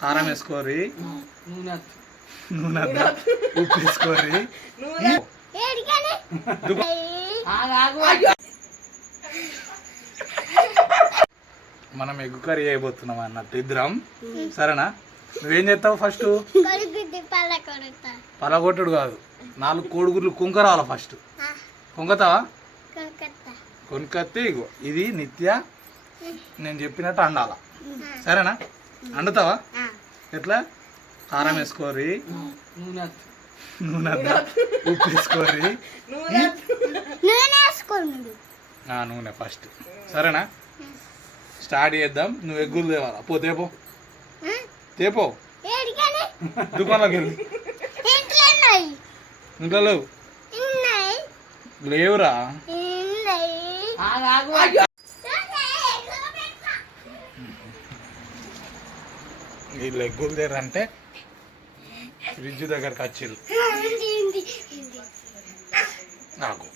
కారం వేసుకోరి, నూనె ఉప్పు వేసుకోరి. మనం ఎగ్గు కర్రీ చేయబోతున్నాం అన్నట్టు ఇద్దరం. సరేనా? నువ్వేం చేస్తావు? ఫస్ట్ పలగొట్టుడు కాదు, 4 కోడిగుడ్లు కుంకరాల. ఫస్ట్ కుంకతావా? కొనుకత్తే ఇగో ఇది నిత్య నేను చెప్పినట్టు అండాల. సరేనా? అండుతావా? ఎట్లా? కారం వేసుకోరి, నూనె ఉప్పు వేసుకోరి, నూనె ఫస్ట్. సరేనా? స్టార్ట్ చేద్దాం. నువ్వు ఎగ్గులు తేవాలా. తేపో తేపో దుకాణంలోకి వెళ్ళి. ఇంట్లో లేవు? లేవురా. వీళ్ళు ఎగ్గులు తేరంటే ఫ్రిడ్జ్ దగ్గరకు వచ్చిళ్ళు. నాకు